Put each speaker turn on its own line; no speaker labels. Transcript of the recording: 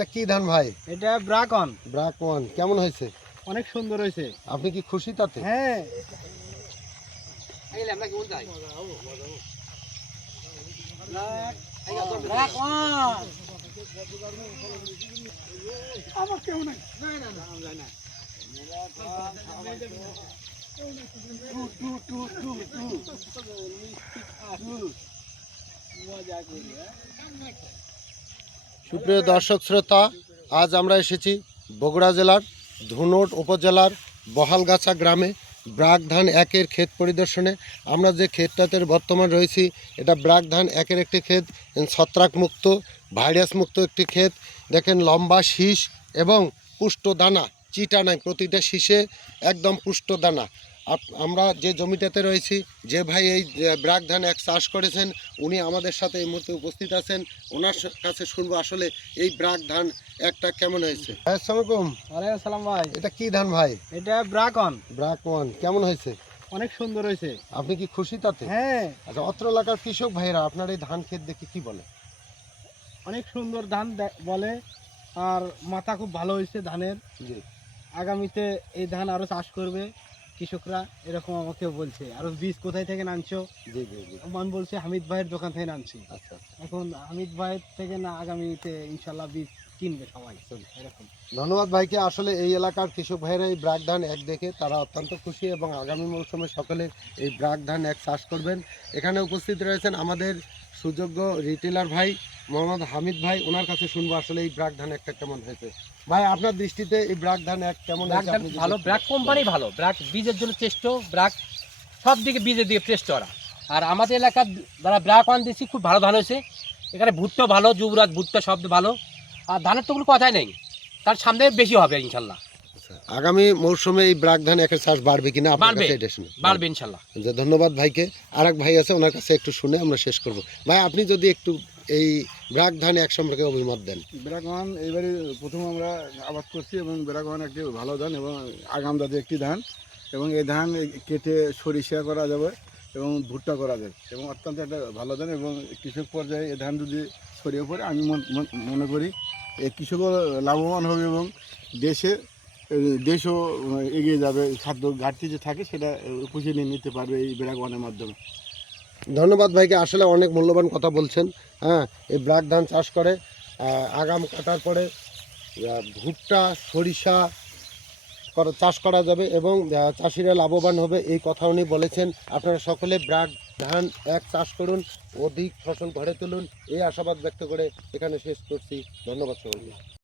এটা কি ধান ভাই?
এটা ব্রাকন।
ব্রাকওয়ান কেমন হয়েছে?
অনেক সুন্দর হয়েছে।
আপনি কি খুশি তাতে?
হ্যাঁ।
সুপ্রিয় দর্শক শ্রোতা, আজ আমরা এসেছি বগুড়া জেলার ধুনট উপজেলার বহালগাছা গ্রামে ব্রাক ধান একের ক্ষেত পরিদর্শনে। আমরা যে ক্ষেতটাতে বর্তমান রয়েছি এটা ব্রাক ধান একের একটি ক্ষেত, ছত্রাক মুক্ত, ভাইরাস মুক্ত একটি ক্ষেত। দেখেন লম্বা শীষ এবং পুষ্ট দানা, চিটা নাই, প্রতিটা শীষে একদম পুষ্ট দানা। আমরা যে জমিটাতে রয়েছি, যে ভাই এই ব্রাক ধান এক চাষ করেছেন উনি আমাদের সাথে এই মুহূর্তে উপস্থিত আছেন। ওনার কাছে শুনবো আসলে এই ব্রাক ধান একটা কেমন হয়েছে। আসসালামু
ওয়ালাইকুম আসসালাম ভাই।
এটা কি ধান ভাই?
এটা ব্রাকন।
ব্রাকওয়ান কেমন হয়েছে?
অনেক সুন্দর হয়েছে।
আপনি কি খুশি তাতে?
হ্যাঁ।
আচ্ছা, অত্র এলাকার কৃষক ভাইরা আপনার এই ধান ক্ষেত দেখে কি বলে?
অনেক সুন্দর ধান বলে, আর মাথা খুব ভালো হয়েছে ধানের।
জি
আগামীতে এই ধান আরো চাষ করবে কৃষকরা, এরকম আমাকে বলছে। আরো বীজ কোথায় থেকে আনছো?
জি জি জি।
আমি বলছি হামিদ ভাইয়ের দোকান থেকে আনছি।
আচ্ছা
এখন হামিদ ভাইয়ের থেকে না আগামীতে ইনশাল্লাহ বীজ কিনবে সবাই এরকম।
ধন্যবাদ ভাইকে। আসলে এই এলাকার কৃষক ভাইরা এই ব্রাক ধান এক দেখে তারা অত্যন্ত খুশি এবং আগামী মৌসুমে সকলে এই ব্রাক ধান এক চাষ করবেন। এখানে উপস্থিত রয়েছেন আমাদের সুযোগ্য রিটেলার ভাই মোহাম্মদ হামিদ ভাই। ওনার কাছে শুনবো আসলে এই ব্রাক ধান একটা কেমন হয়েছে। ভাই, আপনার দৃষ্টিতে এই ব্রাক ধান এক কেমন
ব্রাক
হয়েছে?
ধান ভালো, ব্রাক কোম্পানি ভালো, ব্রাক বীজের জন্য চেষ্ট, ব্রাক সব দিকে বীজের দিকে চেষ্ট ওরা। আর আমাদের এলাকার যারা ব্রাক ওয়ান দিচ্ছি খুব ভালো ধান হয়েছে। এখানে ভুট্টা ভালো, যুবরাজ ভুট্টা শব্দ ভালো। আর ধানের তো কোনো কথাই নেই, তার সামনে বেশি হবে ইনশাল্লাহ।
আগামী মৌসুমে এই ব্রাক ধান একের চাষ বাড়বে কিনা আপনার
বাড়বে,
কাছে এটা শুনে?
বাড়বে ইনশাল্লাহ।
যে ধন্যবাদ ভাইকে। আর এক ভাই আছে, ওনার কাছে একটু শুনে আমরা শেষ করব। ভাই, আপনি যদি একটু এই ব্রাক ধান এক সম্পর্কে অভিমত দেন।
ব্রাকওয়ান এবারে প্রথম আমরা আবাদ করছি এবং ব্রাকওয়ান একটি ভালো ধান এবং আগাম জাতের একটি ধান, এবং এই ধান কেটে সরিষা করা যাবে এবং ভুট্টা করা যাবে এবং অত্যন্ত একটা ভালো ধান। এবং কৃষক পর্যায়ে এই ধান যদি ছড়িয়ে পড়ে আমি মনে করি এই কৃষকও লাভবান হবে এবং দেশও এগিয়ে যাবে। খাদ্য ঘাটতি যে থাকে সেটা পুষিয়ে নিতে পারবে এই ব্রাকওয়ানের মাধ্যমে।
ধন্যবাদ ভাইকে। আসলে অনেক মূল্যবান কথা বলছেন। হ্যাঁ, এই ব্রাক ধান চাষ করে আগাম কাটার পরে ভুট্টা, সরিষা চাষ করা যাবে এবং চাষিরা লাভবান হবে, এই কথা উনি বলেছেন। আপনারা সকলে ব্রাক ধান এক চাষ করুন, অধিক ফসল ঘরে তুলুন, এই আশাবাদ ব্যক্ত করে এখানে শেষ করছি। ধন্যবাদ সকলকে।